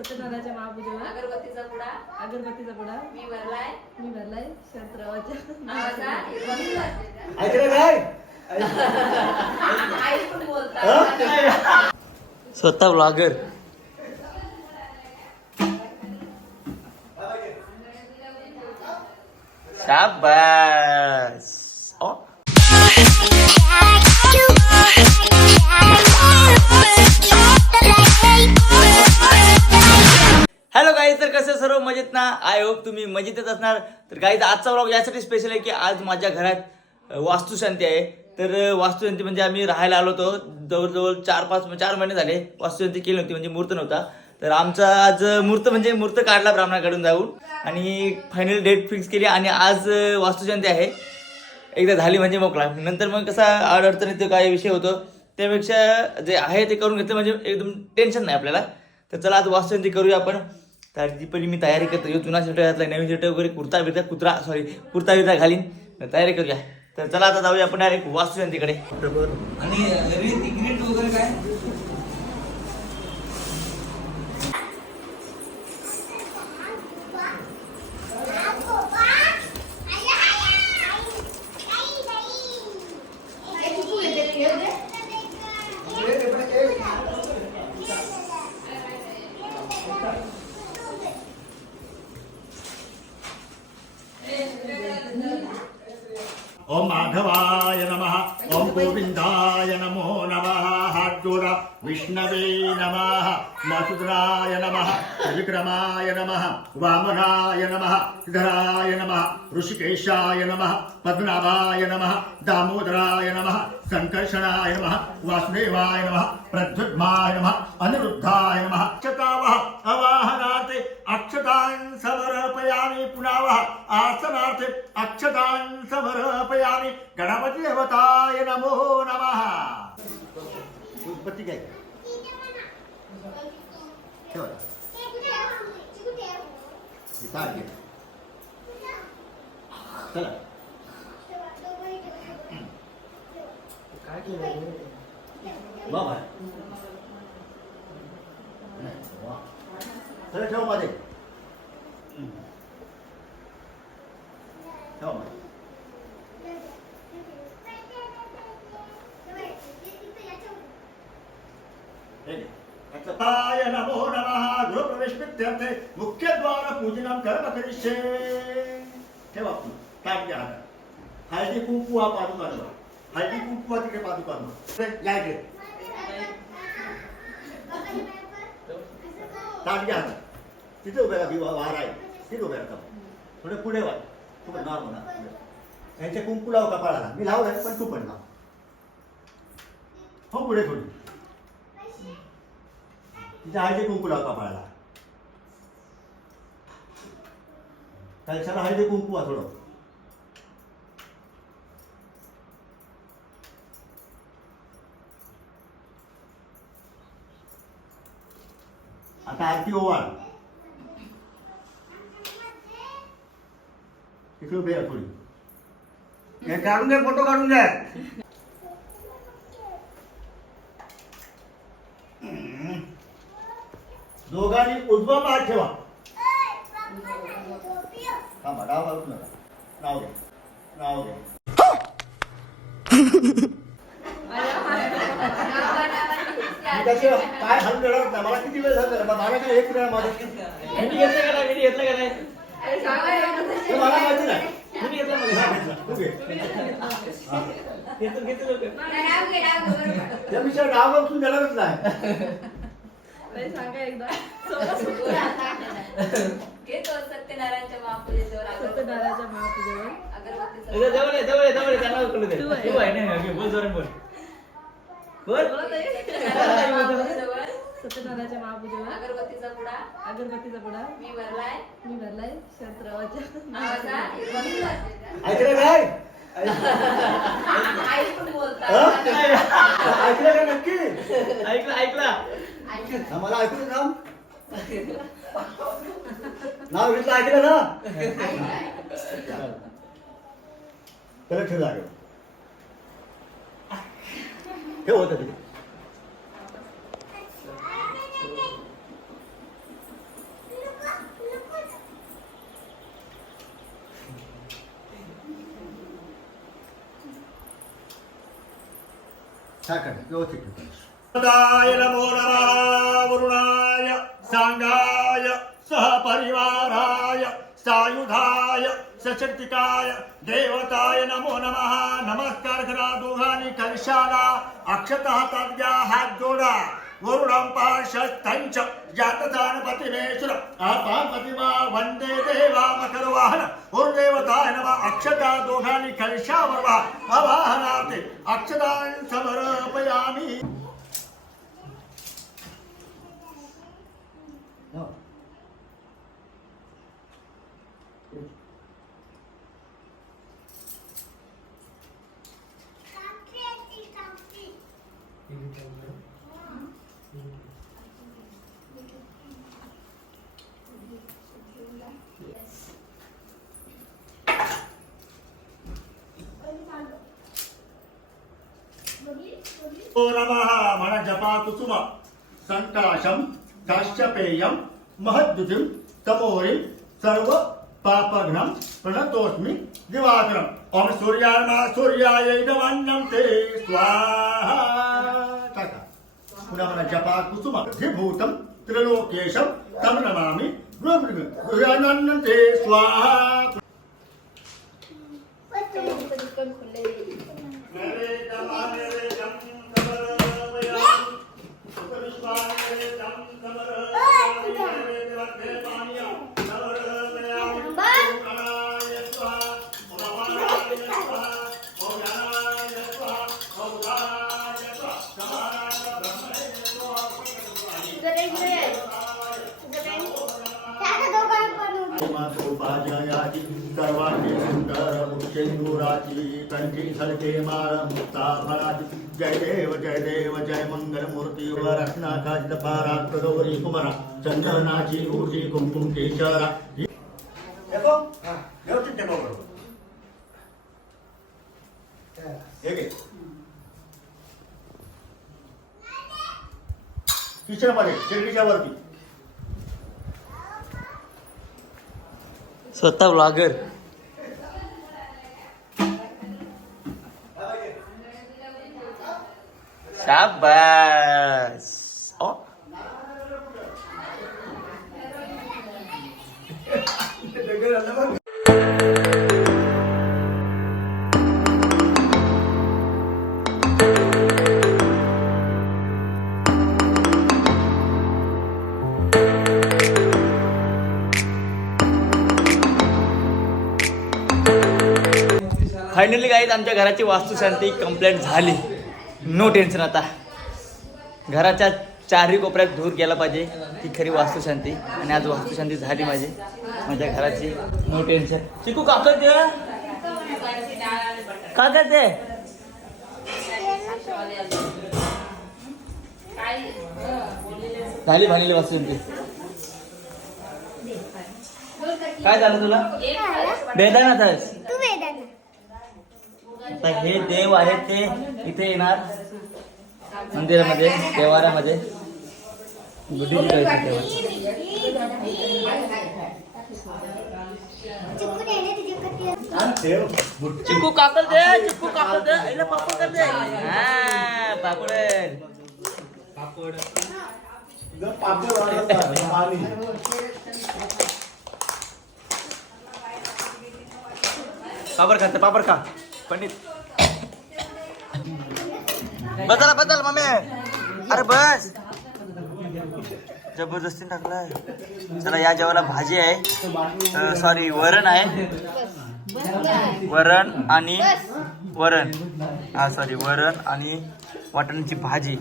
सत्यनारायणच्या महापूजेवर अगरबत्तीचा पुडा मी भरलाय शंतरावाच्या नावाचा ऐकलं काय आई पण बोलतात स्वतः ब्लॉगर शाबास हॅलो गाईज, तर कसं सर्व मजेत ना? आय होप तुम्ही मजेतच असणार. तर गाईज आजचा व्लॉग यासाठी स्पेशल आहे की आज माझ्या घरात वास्तुशांती आहे. तर वास्तुशांती म्हणजे आम्ही राहायला आलो होतो, जवळजवळ 4 महिने झाले वास्तुशांती केली नव्हती, म्हणजे मुहूर्त नव्हता. तर आमचा आज मुहूर्त काढला ब्राह्मणाकडून जाऊन आणि फायनल डेट फिक्स केली आणि आज वास्तुशांती आहे. एकदा झाली म्हणजे मोकळा. नंतर मग कसा अडचणीत काही विषय होतो, त्यापेक्षा जे आहे ते करून घेतलं म्हणजे एकदम टेन्शन नाही आपल्याला. तर चला आज वास्तुशांती करूया आपण. तर ती पहिली मी तयारी करतो, जुना शर्ट घातला, नवीन शर्ट वगैरे कुर्ता बिर्ता घालीन, तयारी करूया. तर चला आता जाऊया आपण डायरेक्ट वास्तुशांतीकडे. आणि रीत वगैरे काय ओम माधवाय नमः, ओम गोविंदाय नमो नमः. हात जोडा. विष्णवे नमः, मधुराय नमः, विक्रमाय नमः, वामनाय नमः, सिद्धराय नमः, ऋषिकेशाय नमः, पद्मनाभाय नमः, दामोदराय नमः, संकर्षणाय नमः, वासुदेवाय नमः, प्रद्युम्नाय नमः, अनिरुद्धाय नमः. अक्षतावः अवाहनार्थे अक्षतान् समर्पयामि. पुनावः आसनार्थे अक्षतान् समर्पयामि. गणपती देवताय नमो नमः. उत्पत्ती काय चला काय केलं बाबा चला ठेव मध्ये ठेव मध्ये. अक्षताय नमो नमः. गृहप्रवेश प्रीत्यर्थे मुख्यद्वार पूजनं कर्म करिष्ये. ठेवा ताट घ्या. हळदी कुंकू हा पादुकांवर, हळदी कुंकू हा तिकडे पादुकांवर या इकडे. ताट घ्या. तिथे उभे राहा, वार आहे तिथे उभे राहा. थोडे पुढे वा, थोडं नॉर्मल. यांच्या कुंकू लाव कपाळाला. मी लावलंय पण तू पण लाव. हो पुढे थोडी. तिच्या हळदी कुंकू लाव कपाळाला. कलशाला हळदी कुंकू वा थोडं. आता आरती ओवाळ. तिकडे उभे आहे थोडी. हे काढून घ्या, फोटो काढून घ्या. दोघांनी उजवा पाय ठेवा. थांबा, डाव घालूच नका. नाव घ्या, नाव घ्या. पाय हलून देणार नाही. मला किती वेळ झाला? मला काय एक वेळा माझं घेतलं का नाही? मला माहिती नाही. त्या विषयावर डाव उचलून देणारच नाही. सांगा एकदा सत्यनारायणच्या महापूजेवर अगरबत्तीचा जवळ त्यांना उचलू दे. तू आहे ना, बोल जोरात बोल. बोल. सत्यनारायणच्या महापूजेवर अगरबत्तीचा पुडा मी भरलाय शंतरावाच्या नावाचा ऐकलं काय? आई पण बोलतात. ऐकलं का नक्की? ऐकला मला ऐकलं नाव नाव घेतलं. ऐकलं ना? त्याला ठेव लागेल. ठेव होतं तिथे. साखर व्यवस्थित ठेवायचं. नमो नमः वरुणाय सांगाय सहपरिवाराय सायुधाय सशक्तिकाय देवताय नमो नमः. नमस्कार करा दोघांनी कलशाला. अक्षता हातात घ्या, हात जोडा. वरुणं पार्श्वस्थञ्च जातदानपतिमेश्वर पार्वतीमा वंदे देवा मकरवाहन. ओम देवताय नमः. अक्षता दोघांनी कलशावर आवाहनाते अक्षतां समर्पयामि. ओ नमः म्हणा जपा कुसुम संकाशम काश्यपेयम महद्युतिम तमोरिम सर्व पापघ्नं प्रणतोस्मि दिवाकरम. ओम सूर्याय नमः ते स्वाहा. काका पुन्हा म्हणा जपा कुसुम अधिभूतम त्रिलोकेशम तम नमामि गृहानंद ते स्वाहा. उपाध्यायाची सर्वांनी सुंदर मुक्षेंदुराची कंठी झलके माळ मुक्ता फळाची. जय देव जय मंगल मूर्ती व रत्नाकाचित पारात गौरी कुमारा चंदनाची ऊर्जी कुंकुम केशरा. देखो व्यवस्थित देखो बरोबर. हे घे किचनमध्ये खिडकीच्या वरती. स्वतः ब्लॉगर. शाबास. ओ फायनली गाईज आमच्या घराची वास्तुशांती कंप्लीट झाली. No tension. आता घराच्या चारही कोपऱ्यात धूर गेला पाहिजे, ती खरी वास्तुशांती. आणि आज वास्तुशांती झाली माझ्या घराची. No tension. चिकू का करते का करते? झाली भालेली वास्तुशांती. काय झालं तुला? बेदानाथच. आता हे देव आहेत ते इथे येणार मंदिरामध्ये, देवाऱ्यामध्ये. बुद्धीची कळते तेव्हा. चिक्कू काकल दे, चिक्कू काकल दे. आईला पापड कर दे. हा पापड पापड खाते. पापड खा पंडित. बदल मम्मी. अरे बस जबरदस्ती टाकलाय. चला या जेवायला भाजी आहे, सॉरी वरण आहे. वरण आणि वाटाण्याची भाजी.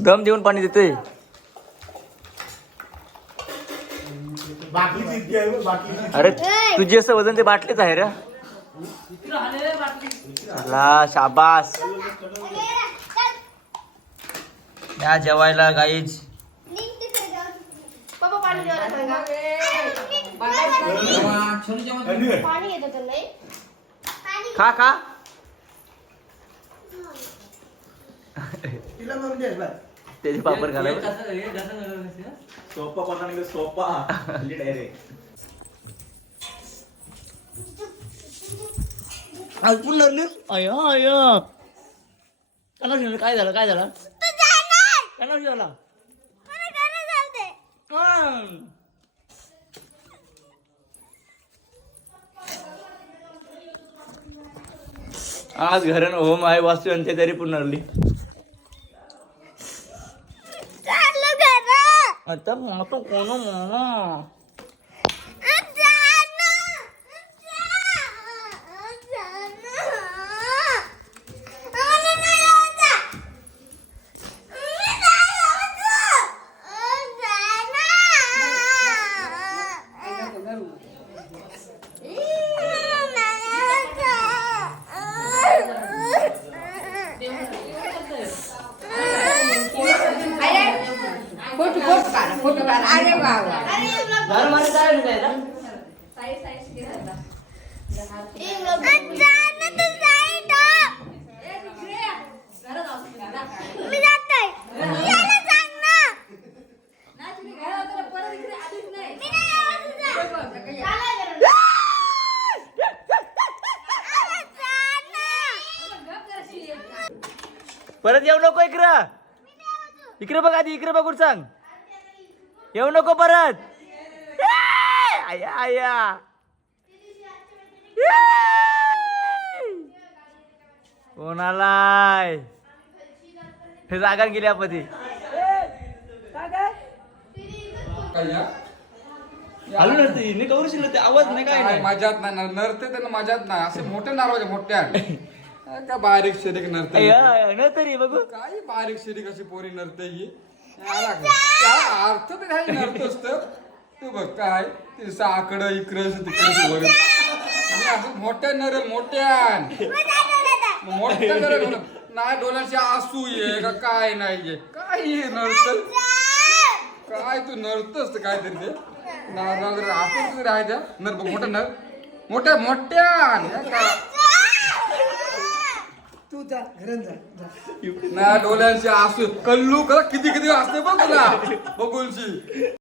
दम देऊन पाणी देते. अरे तुझी असं वजन ते बाटलीच आहे रे. चला शाबास. या जेवायला गाईज. खा खा. त्याचे पापड घालायला सोपा. आज पुन्हा अय्या अय्या काय झालं काय झालं काय झालं काय झाला आज घरानं होम आहे वास्तू यांच्या तरी पुनरली आता मग कोण मग परत येऊ नको इकडं इकडे बघ आधी इकडे बघून सांग येऊ नको परत आया आया कोणालाय हे जागा गेली आपण आलो नरते नाही करू शकले ते आवाज नाही काय नाही मजात नाही नरते त्यांना मजात नाही असे मोठे नारळ मोठ्या काय बारीक शरीक नरते न तरी बघू काय बारीक शरीक अशी पोरी नरते ही त्या अर्थ तर काही नरतोच तर तू बघ काय ते साकडं इकडं तिकडं वर असं मोठ्या नरेल मोठ्यान मोठ्या नरेल नाही डोळ्याची आसू ये का काय नाही काय नरत काय तू नरतस काहीतरी ते नारळ आपण तरी आहे त्या नर मोठा नर मोठ्या मोठ्यान तू जा घरात जा ना डोळ्यांची आसू कल्लू किती किती असते बघ ना बघूनची